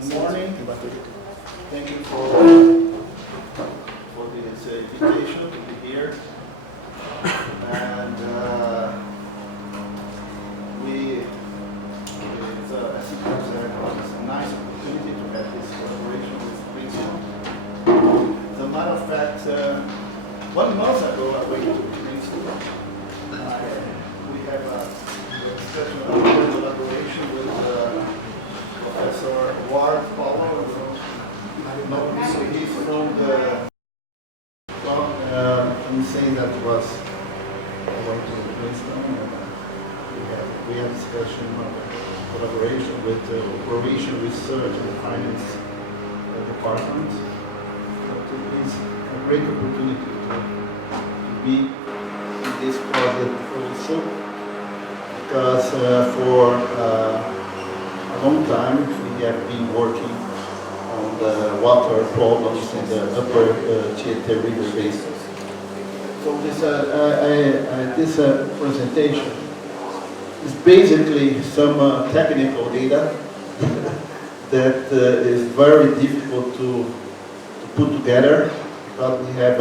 Good morning. Thank you for this invitation to be here. And I think it's a nice opportunity to have this collaboration with Princeton. As a matter of fact, 1 month ago I went to Princeton. We have a discussion about collaboration with Professor Ward Paulo. He's from the. I'm saying that was going to Princeton, and we have discussion on collaboration with the Operation Research and Finance Department. It is a great opportunity to be in this project also, because for a long time we have been working on the water problems in the upper Tietê River basin. So this presentation is basically some technical data that is very difficult to put together, because we have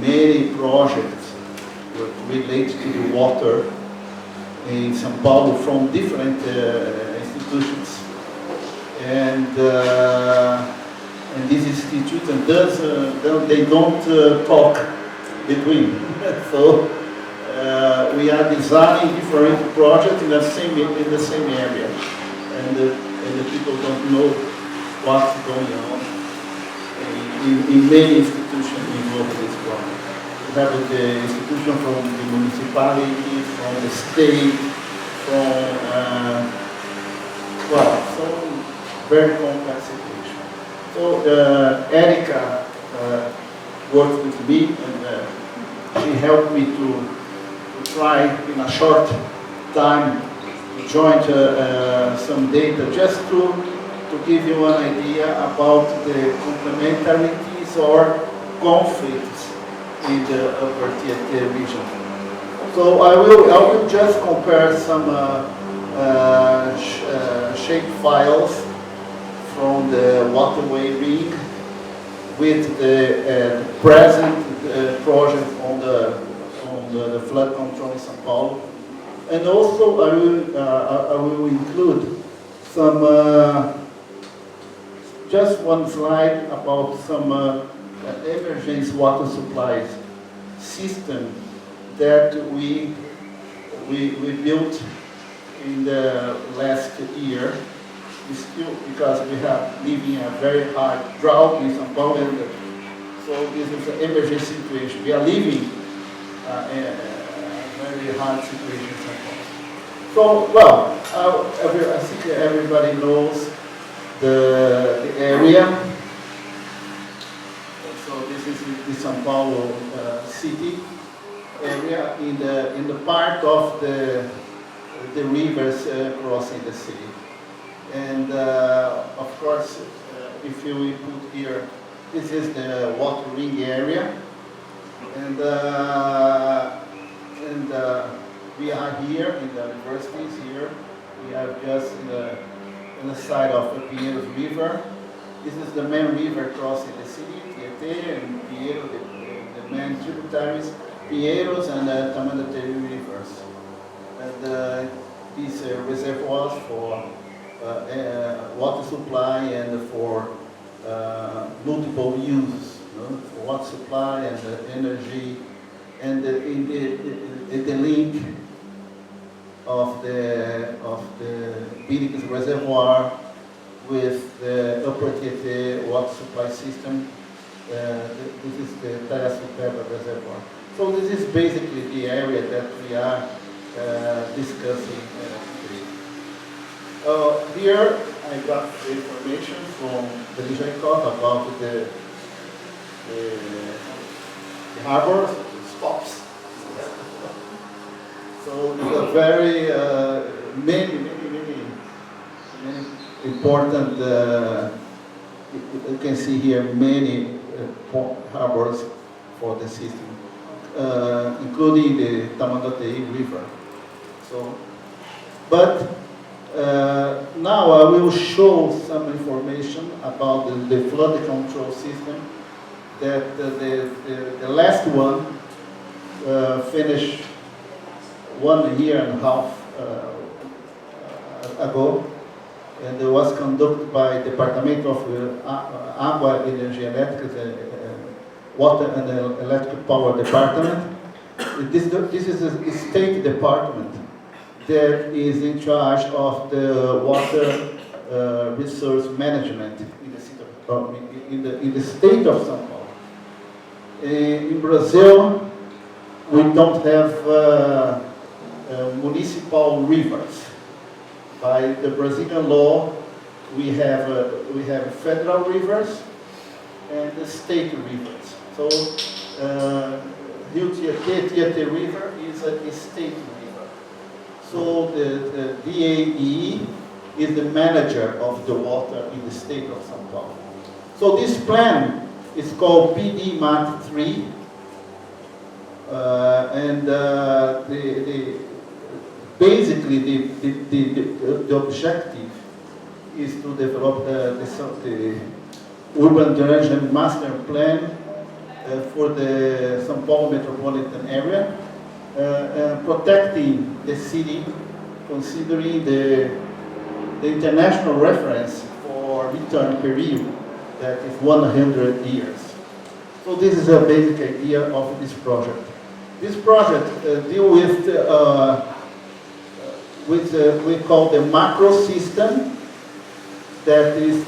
many projects that relate to the water in São Paulo from different institutions. And this institute they don't talk between. So we are designing different projects in the same area, and the people don't know what's going on in many institutions involved in this project. We have the institution from the municipality, from the state, from some very complex situation. So Erika worked with me, and she helped me to try in a short time to join some data, just to give you an idea about the complementarities or conflicts in the upper Tietê region. So I will just compare some shape files from the waterway ring with the present project on the flood control in São Paulo, and also I will include some just one slide about some emergency water supplies system that we built in the last year. Still, because we have living a very hard drought in São Paulo, and so this is an emergency situation. We are living a very hard situation in São Paulo. So, well, I think everybody knows the area. So this is the São Paulo city area in the part of the rivers crossing the city. And of course, if you put here, this is the water ring area, and we are here in the universities. Here we have just on the side of the Pinheiros River. This is the main river crossing the city, Tietê and Pinheiros, the main tributaries, Pinheiros and Tamandateri rivers, and these reservoirs for water supply and for multiple uses, for water supply and energy, and in the link of the hídricos reservoir with the upper Tietê water supply system. This is the Thadeu reservoir. So this is basically the area that we are discussing today. Here I got the information from the Lijaikov about the harbors, the stops. So it's a very many important. You can see here many harbors for the system, including the Tamandatei River. So, but Now I will show some information about the flood control system that the last one finished 1.5 years ago, and it was conducted by Departamento of Água e Energia Elétrica, Water and Electric Power Department. This is a state department that is in charge of the water resource management in the state of São Paulo. In Brazil, we don't have municipal rivers. By the Brazilian law, we have federal rivers and the state rivers. So, Rio Tietê River is a state river. So the DAE is the manager of the water in the state of São Paulo. So this plan is called PD-MAT3, and basically the objective is to develop the urban drainage master plan for the São Paulo metropolitan area, protecting the city, considering the international reference for return period, that is 100 years. So this is a basic idea of this project. This project deals with we call the macro system, that is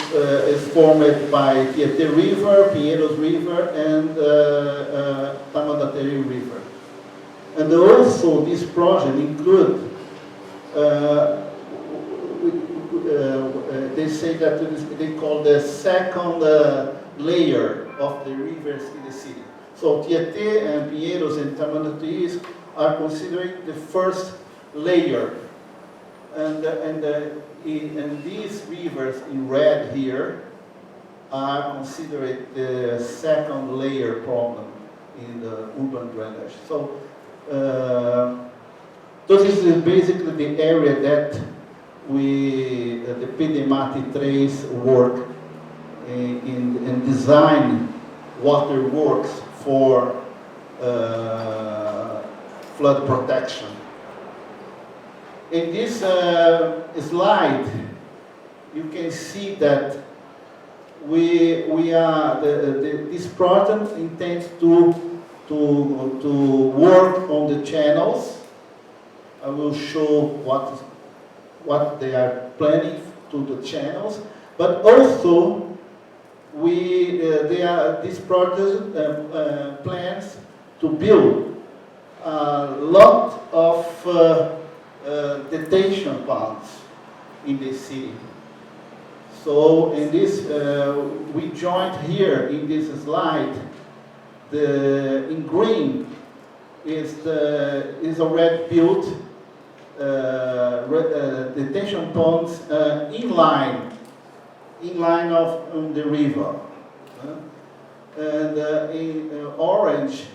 formed by Tietê River, Pinheiros River, and Tamandateri River. And also this project includes, they say that they call the second layer of the rivers in the city. So Tietê and Pinheiros and Tamandateri are considering the first layer. And these rivers in red here are considered the second layer problem in the urban drainage. So this is basically the area that we, the PD-MAT3 work in design water works for flood protection. In this slide, you can see that we are this project intends to work on the channels. I will show what they are planning to the channels, but also this project plans to build a lot of detention ponds in the city. So in this, we joined here in this slide, in green is already built detention ponds inline of the river. And in orange,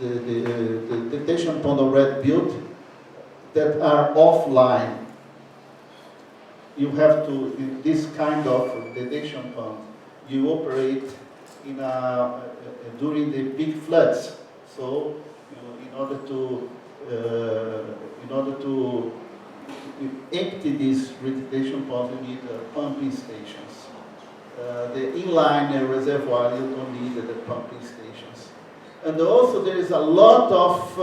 the detention pond already built that are offline. You have to, in this kind of detention pond, you operate during the big floods. So, in order to empty these detention ponds, you need pumping stations. The inline reservoir, you don't need the pumping stations. And also there is a lot of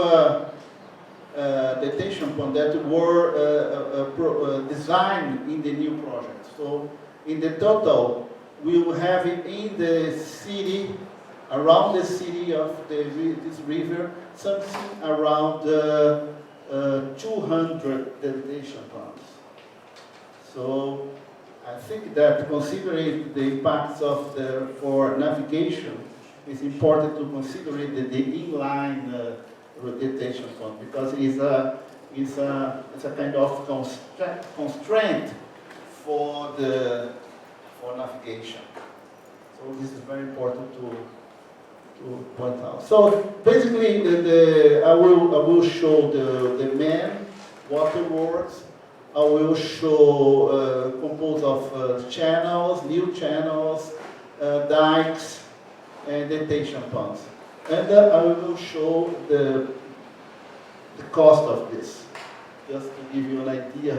detention ponds that were designed in the new project. So in the total, we will have it in the city, around the city of this river, something around 200 detention ponds. So I think that considering the impacts for navigation, it's important to consider the inline detention pond, because it's a kind of constraint for navigation. So this is very important to point out. So basically, I will show the main waterworks. I will show composed of channels, new channels, dikes, and detention ponds. And I will show the cost of this, just to give you an idea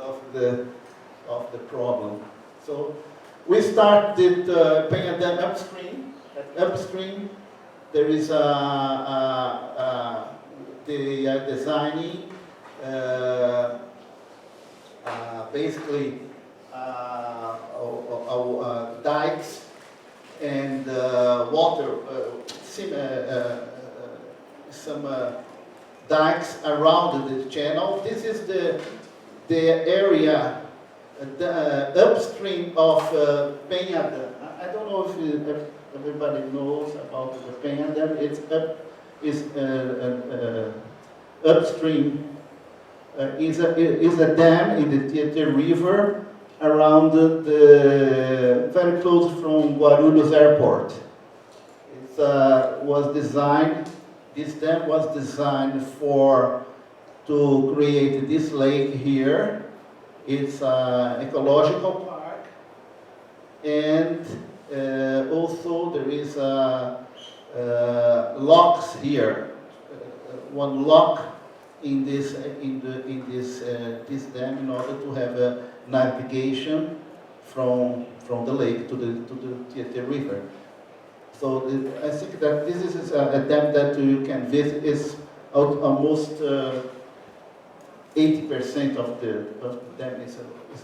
of the problem. So we start with Penha Dam upstream. At upstream, there is they are designing basically dikes and water, some dikes around the channel. This is the area upstream of Penha Dam. I don't know if everybody knows about the Penha Dam. It's upstream. Is a dam in the Tietê River around very close from Guarulhos Airport. It was designed. This dam was designed to create this lake here. It's an ecological park, and also there is locks here. One lock in this dam in order to have a navigation from the lake to the Tietê River. So I think that this is a dam that you can visit. Is almost 80% of the dam is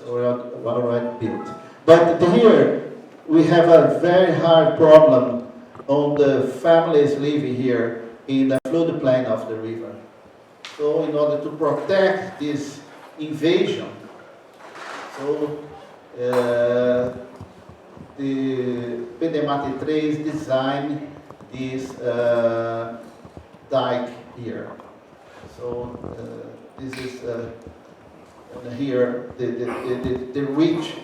already built. But here we have a very hard problem on the families living here in the floodplain of the river. So in order to protect this invasion, so the PDMAT3 designed this dike here. So this is here the reach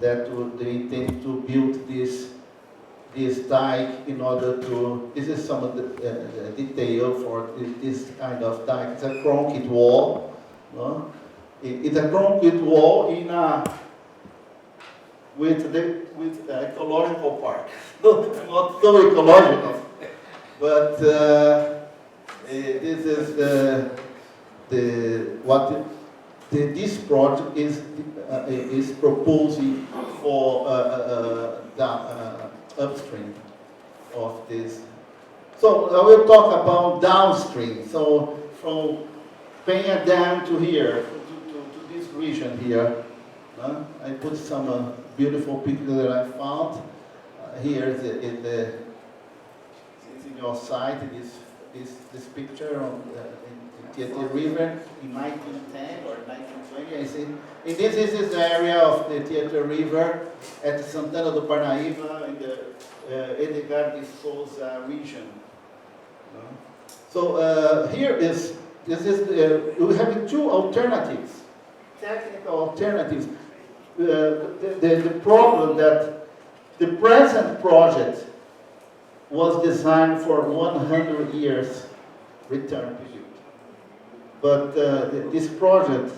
that they intend to build this dike in order to. This is some of the detail for this kind of dike. It's a concrete wall. No? It's a concrete wall in with the ecological park. Not so ecological, but this is this project is proposing for upstream of this. So I will talk about downstream. So from Penha Dam to here, to this region here. I put some beautiful pictures that I found. Here is in your site, this picture on the Tietê River in 1910 or 1920. I see. And this is the area of the Tietê River at Santana do Parnaíba in the Edgar de Souza region. So here we have two alternatives, technical alternatives. The problem that the present project was designed for 100 years return period. But this project,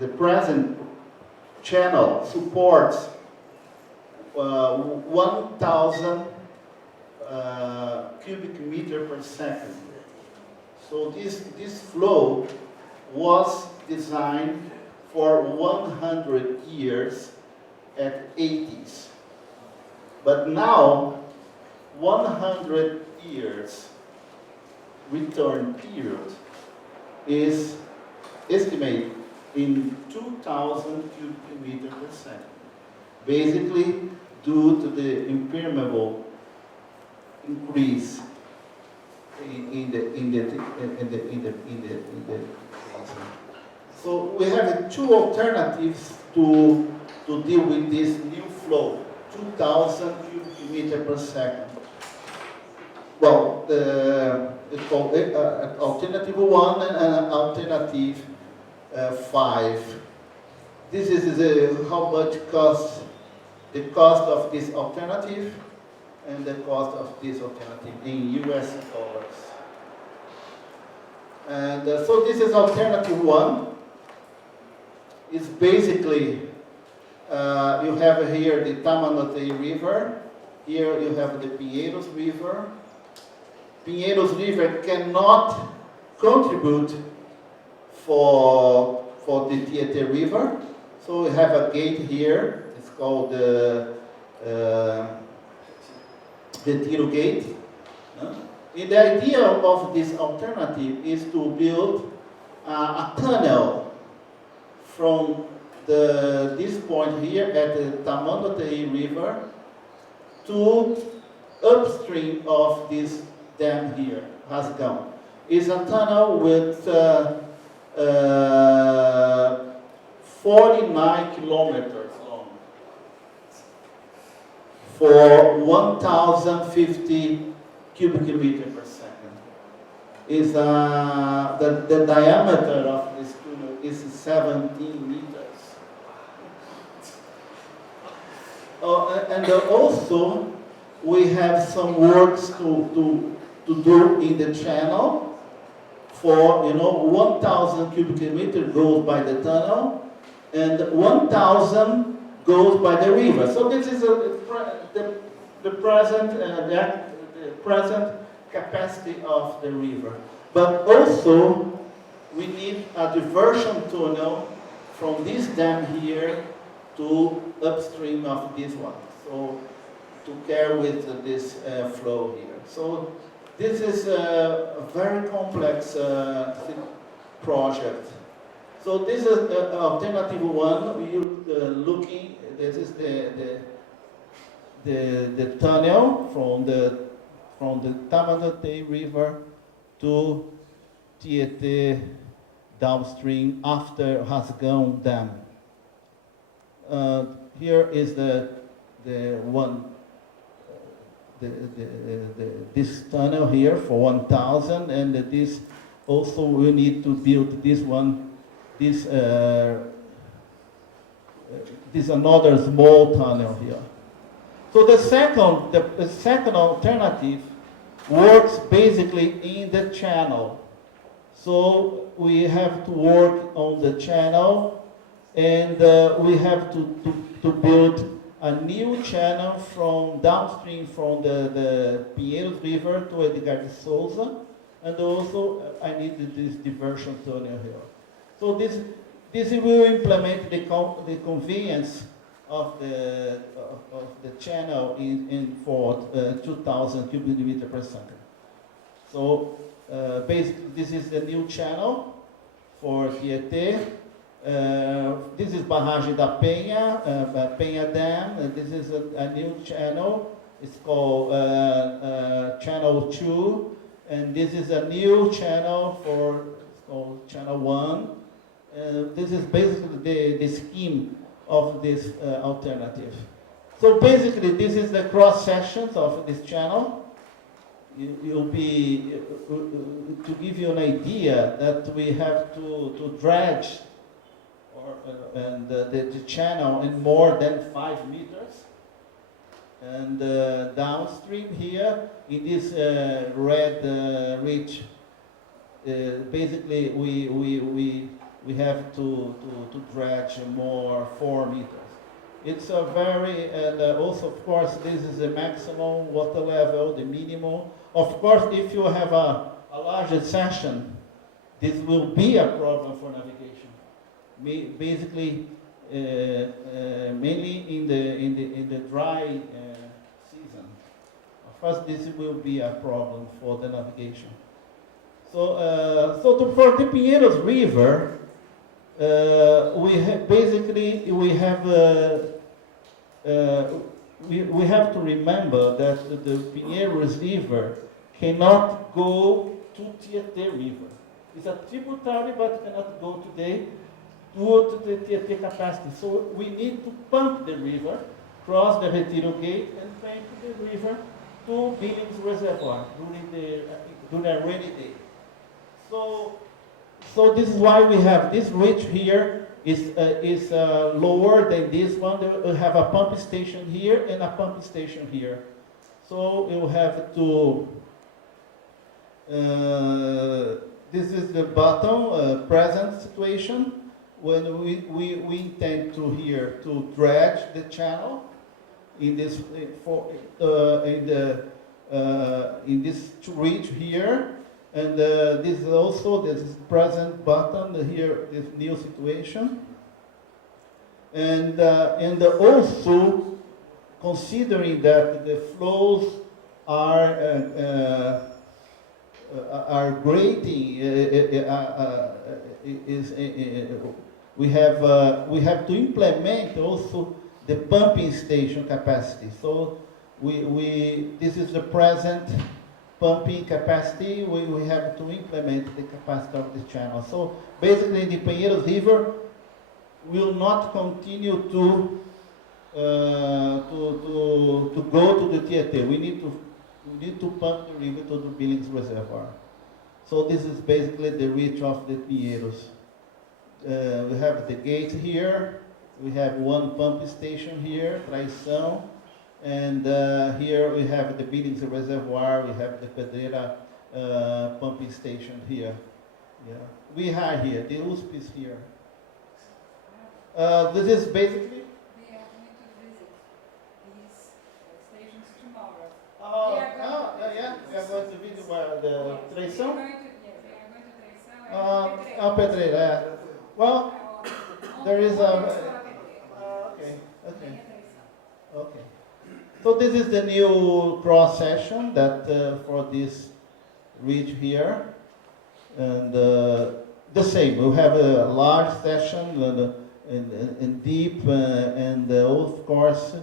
the present channel supports 1,000 cubic meter per second. So this flow was designed for 100 years at 80s. But now, 100 years return period is estimated in 2,000 cubic meters per second. Basically, due to the impermeable increase in the So we have two alternatives to deal with this new flow, 2,000 cubic meters per second. Well, it's called alternative 1 and alternative 5. This is how much costs the cost of this alternative, and the cost of this alternative in US dollars. And so this is alternative one. It's basically, you have here the Tamanduateí River. Here you have the Pinheiros River. Pinheiros River cannot contribute for the Tietê River. So we have a gate here. It's called the Tiro Gate. And the idea of this alternative is to build a tunnel from this point here at the Tamanduateí River to upstream of this dam here, Rasgão. It's a tunnel with 49 kilometers long for 1,050 cubic meters per second. Is the diameter of this tunnel is 17 meters. And also we have some works to do in the channel. For 1,000 cubic meters goes by the tunnel, and 1,000 goes by the river. So this is the present capacity of the river. But also, we need a diversion tunnel from this dam here to upstream of this one. So to carry with this flow here. So this is a very complex project. So this is alternative one. We're looking. This is the tunnel from the Tamanduateí River to Tietê downstream after Rasgão Dam. Here is this tunnel here for 1,000, and this also we need to build this one. This another small tunnel here. So the second alternative works basically in the channel. So we have to work on the channel, and we have to build a new channel from downstream from the Pinheiros River to Edgar de Souza, and also I need this diversion tunnel here. So this will implement the convenience of the channel for 2,000 cubic meters per second. So basically, this is the new channel for Tietê. This is Barragem da Penha, Penha Dam. This is a new channel. It's called Channel 2, and this is a new channel called Channel 1. This is basically the scheme of this alternative. So basically, this is the cross sections of this channel. You'll be to give you an idea that we have to dredge the channel in more than 5 meters. And downstream here, in this red ridge, basically we have to dredge more 4 meters. It's a very, and also of course this is the maximum water level, the minimum. Of course, if you have a larger section, this will be a problem for navigation. Basically, mainly in the dry season. Of course, this will be a problem for the navigation. So, for the Pinheiros River, we have to remember that the Pinheiros River cannot go to Tietê River. It's a tributary, but cannot go today due to the Tietê capacity. So we need to pump the river, cross the Retiro Gate, and pump the river to Billings Reservoir during a rainy day. So this is why we have this ridge here is lower than this one. We have a pump station here and a pump station here. So you have to, this is the bottom, present situation, when we intend to here to dredge the channel in this, in this ridge here, and this is also this is present button here, this new situation, and also considering that the flows are grading, we have to implement also the pumping station capacity. So this is the present pumping capacity. We have to implement the capacity of this channel. So basically, the Pinheiros River will not continue to go to the Tietê. We need to pump the river to the Billings Reservoir. So this is basically the reach of the Pinheiros. We have the gate here. We have one pump station here, Traição, and here we have the Billings Reservoir. We have the Pedreira pumping station here. Yeah, we are here. The USP is here. This is basically. We are going to visit these stations tomorrow. Yeah, we are going to visit the Traição. We are going to Traição and Pedreira. Yeah. Well, there is a. Okay. So this is the new cross section that for this ridge here, and the same. We have a large section and deep, and of course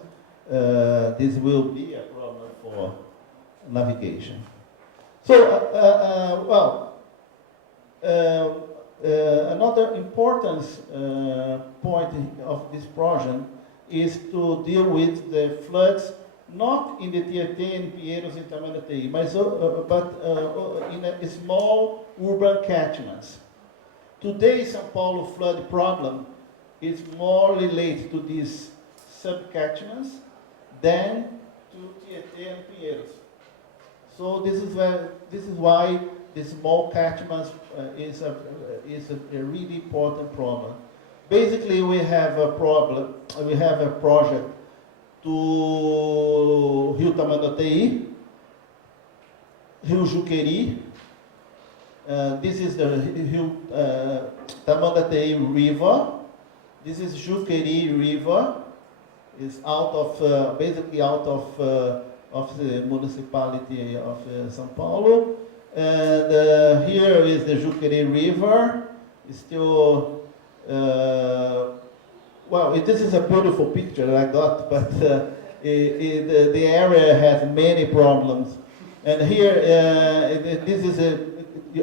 this will be a problem for navigation. So another important point of this project is to deal with the floods, not in the Tietê and Pinheiros in Tamandatei, but in a small urban catchments. Today, São Paulo flood problem is more related to these sub-catchments than to Tietê and Pinheiros. So this is why the small catchments is a really important problem. Basically, we have a problem. We have a project to Rio Tamandatei, Rio Juqueri. This is the Rio Tamandatei River. This is Juqueri River. It's out of basically out of the municipality of São Paulo. And here is the Juqueri River. It's still. Well, this is a beautiful picture that I got, but the area has many problems. And here, this is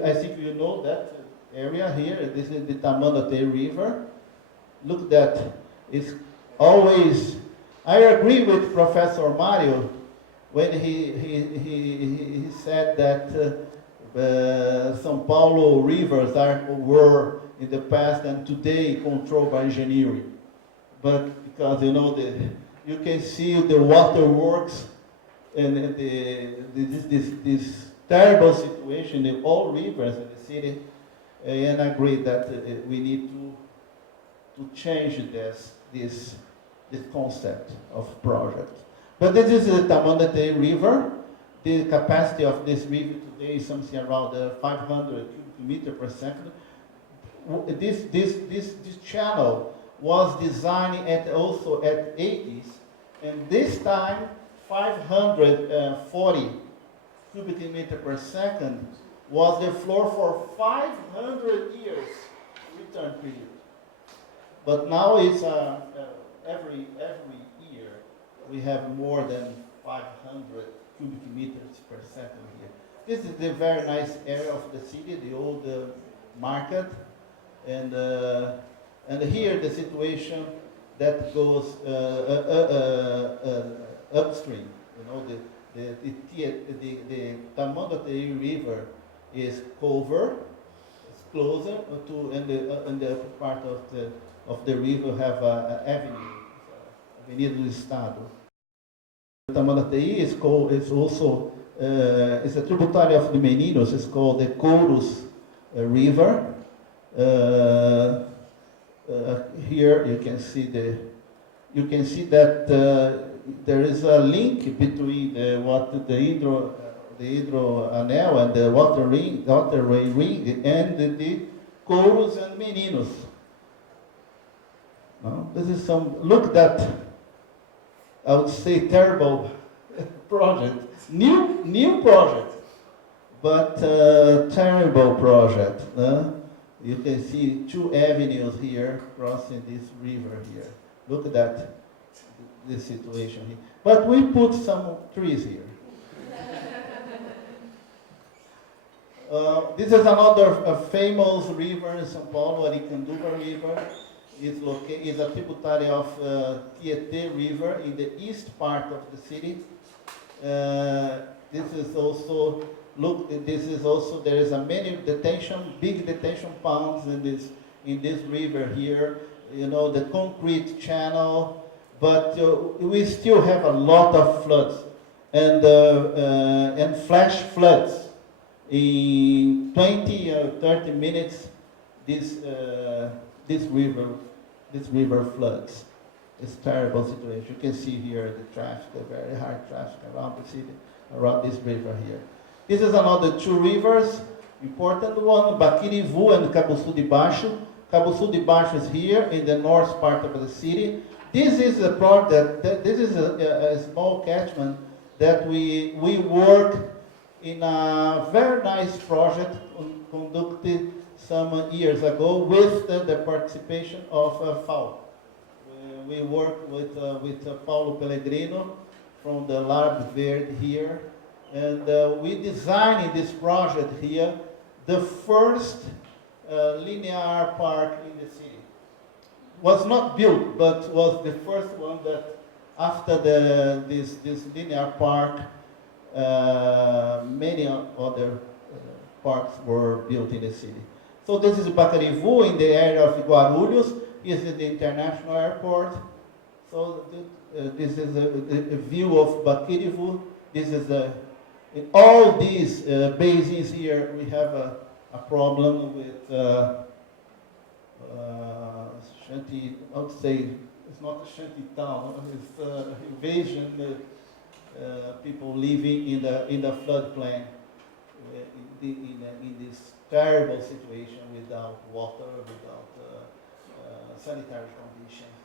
I think you know that area here. This is the Tamandatei River. Look, that it's always. I agree with Professor Mario when he said that São Paulo rivers were in the past and today controlled by engineering. But because you can see the waterworks and this terrible situation in all rivers in the city, and I agree that we need to change this concept of project. But this is the Tamandatei River. The capacity of this river today is something around 500 cubic meters per second. This channel was designed also at 80s, and this time 540 cubic meters per second was the floor for 500 years return period. But now it's every year we have more than 500 cubic meters per second here. This is the very nice area of the city, the old market, and here the situation that goes upstream. The Tamandatei River is covered, it's closer to, and the upper part of the river have an avenue, Avenida do Estado. Tamandatei is also is a tributary of the Meninos. It's called the Courus River. Here you can see that there is a link between the hydro anel and the waterway ring and the Courus and Meninos. No? This is look that, I would say, terrible project. New project, but terrible project. You can see 2 avenues here crossing this river here. Look at that, this situation here. But we put some trees here. This is another famous river in São Paulo, Aricanduva River. It's a tributary of Tietê River in the east part of the city. This is also there is a big detention ponds in this river here. You know, the concrete channel, but we still have a lot of floods and flash floods. In 20 or 30 minutes, this river floods. It's a terrible situation. You can see here the traffic, the very high traffic around the city, around this river here. This is another 2 rivers, important one, Baquirivu and Cabuçu de Baixo. Cabuçu de Baixo is here in the north part of the city. This is a project, this is a small catchment that we work in a very nice project conducted some years ago with the participation of FAO. We work with Paulo Pellegrino from the Lab Verde here, and we designed in this project here the first linear park in the city. Was not built, but was the first one that after this linear park, many other parks were built in the city. So this is Baquirivu in the area of Guarulhos. This is the international airport. So this is a view of Baquirivu. This is in all these basins here, we have a problem with shanty. I would say it's not a shanty town. It's invasion. People living in the floodplain in this terrible situation without water, without sanitary conditions.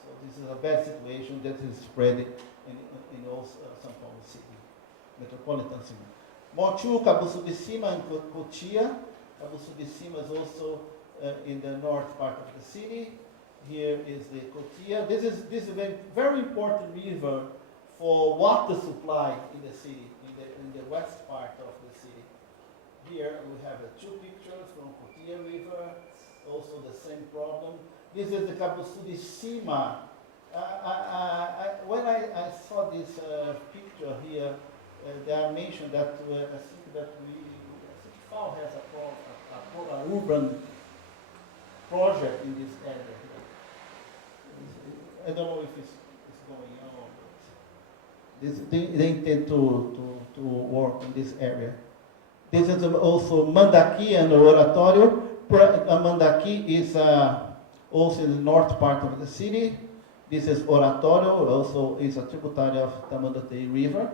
So this is a bad situation that is spread in all São Paulo city, metropolitan city. Motiu, Cabuçu de Cima, and Cotia. Cabuçu de Cima is also in the north part of the city. Here is the Cotia. This is a very important river for water supply in the city, in the west part of the city. Here we have 2 pictures from Cotia River, also the same problem. This is the Cabuçu de Cima. When I saw this picture here, they mentioned that I think FAO has a urban project in this area here. I don't know if it's going on. They intend to work in this area. This is also Mandaki and Oratório. Mandaki is also in the north part of the city. This is Oratório, also is a tributary of Tamandatei River.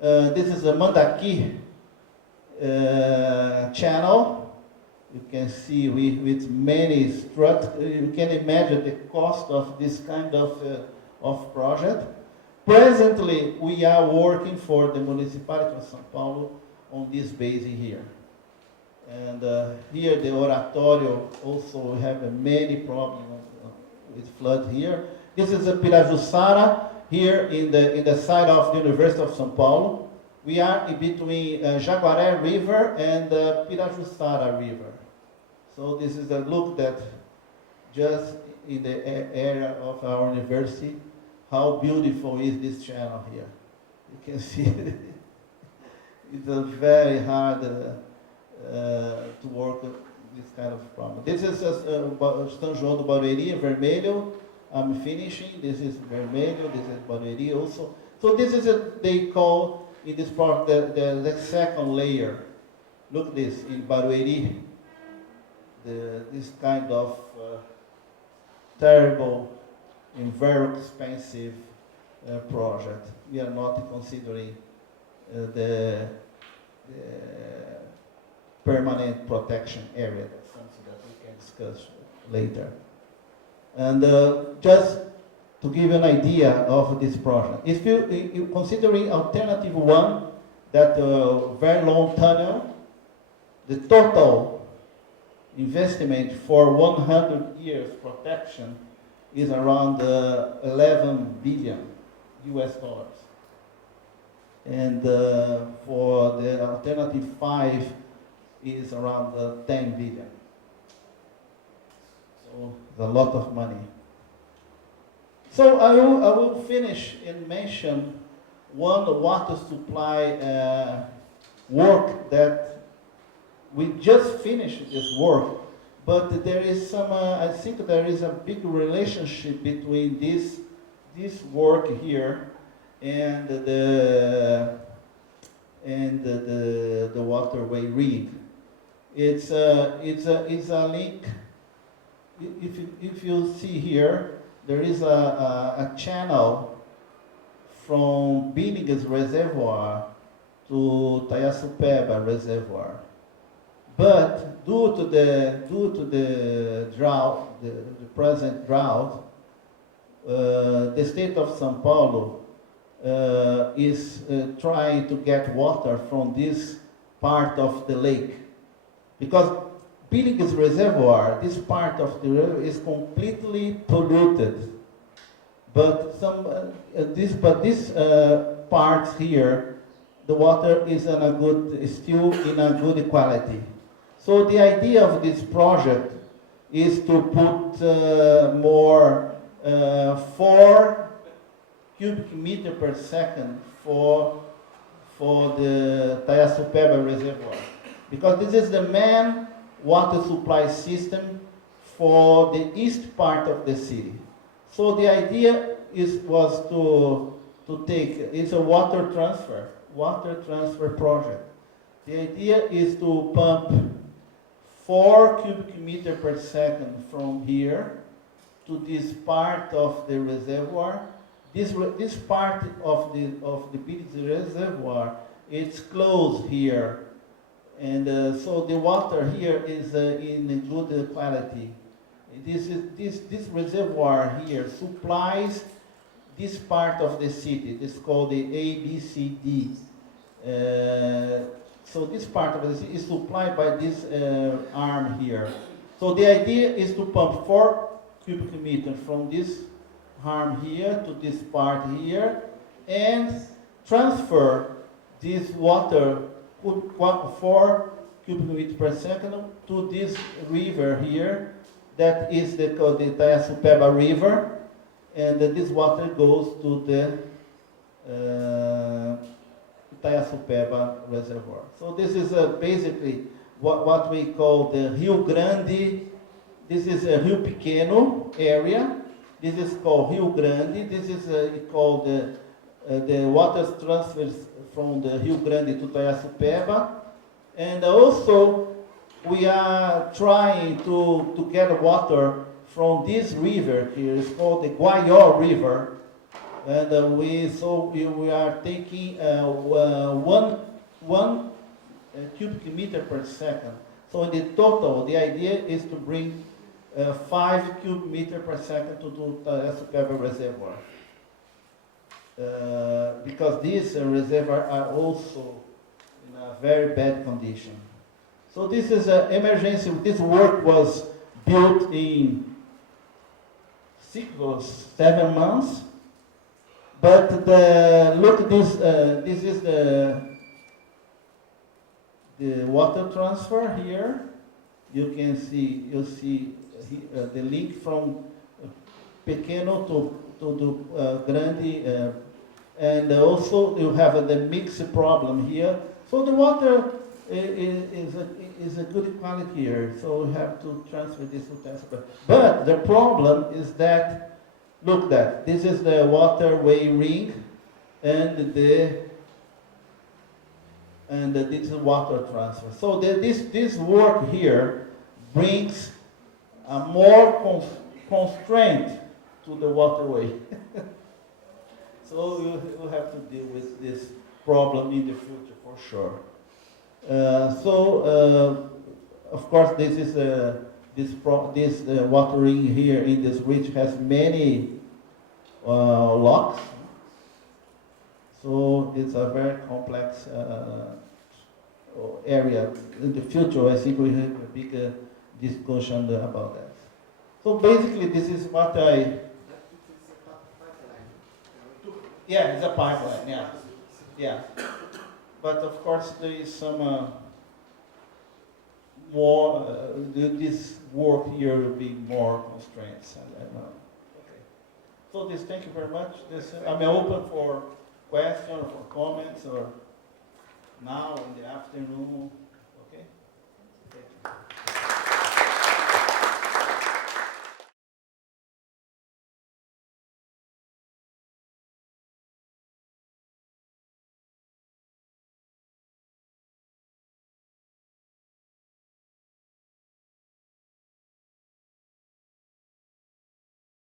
This is the Mandaki channel. You can see with many struts. You can imagine the cost of this kind of project. Presently, we are working for the municipality of São Paulo on this basin here. And here the Oratório also have many problems with flood here. This is the Pirajussara here in the side of the University of São Paulo. We are in between Jaguaré River and Pirajussara River. So this is a look that just in the area of our university, how beautiful is this channel here. You can see it's a very hard to work with this kind of problem. This is São João do Barueri, Vermelho. I'm finishing. This is Vermelho. This is Barueri also. So this is they call in this part the second layer. Look this in Barueri, this kind of terrible and very expensive project. We are not considering the permanent protection area. That's something that we can discuss later. And just to give you an idea of this project, if you considering alternative one, that very long tunnel, the total investment for 100 years protection is around 11 billion US dollars. And for the alternative 5 is around 10 billion. So it's a lot of money. So I will finish and mention one water supply work that we just finished this work, but there is some, I think there is a big relationship between this work here and the waterway ring. It's a link. If you see here, there is a channel from Billings Reservoir to Tayasupeba Reservoir. But due to the drought, the present drought, the state of São Paulo is trying to get water from this part of the lake, because Billings Reservoir, this part of the river, is completely polluted. But this part here, the water is still in a good quality. So the idea of this project is to put more 4 cubic meter per second for the Tayasupeba Reservoir, because this is the main water supply system for the east part of the city. So the idea was to take, it's a water transfer project. The idea is to pump 4 cubic meter per second from here to this part of the reservoir. This part of the Billings Reservoir, it's closed here. And so the water here is in good quality. This reservoir here supplies this part of the city. This is called the ABCD. So this part of the city is supplied by this arm here. So the idea is to pump 4 cubic meters from this arm here to this part here, and transfer this water 4 cubic meters per second to this river here, that is the Tayasupeba River, and this water goes to the Tayasupeba Reservoir. So this is basically what we call the Rio Grande. This is a Rio Pequeno area. This is called Rio Grande. This is called the water transfers from the Rio Grande to Tayasupeba. And also we are trying to get water from this river here. It's called the Guaió River. And we are taking 1 cubic meter per second. So in the total, the idea is to bring 5 cubic meters per second to the Acciavatti Reservoir. Because these reservoirs are also in a very bad condition. So this is an emergency. This work was built in ciclo 7 months. But look, this is the water transfer here. You'll see the link from Pequeno to Grande, and also you have the mix problem here. So the water is a good quality here. So we have to transfer this to Tayasupeba. But the problem is that, look, that this is the waterway ring, and this is water transfer. So this work here brings a more constraint to the waterway. So you have to deal with this problem in the future for sure. Of course, this is this watering here in this ridge has many locks. So it's a very complex area. In the future, I think we have a big discussion about that. So basically, this is what I. Yeah, it's a pipeline. Yeah, yeah. But of course, there is some more. This work here will be more constraints. Okay. So this. Thank you very much. This. I'm open for questions or comments or now in the afternoon. Okay. Thank you.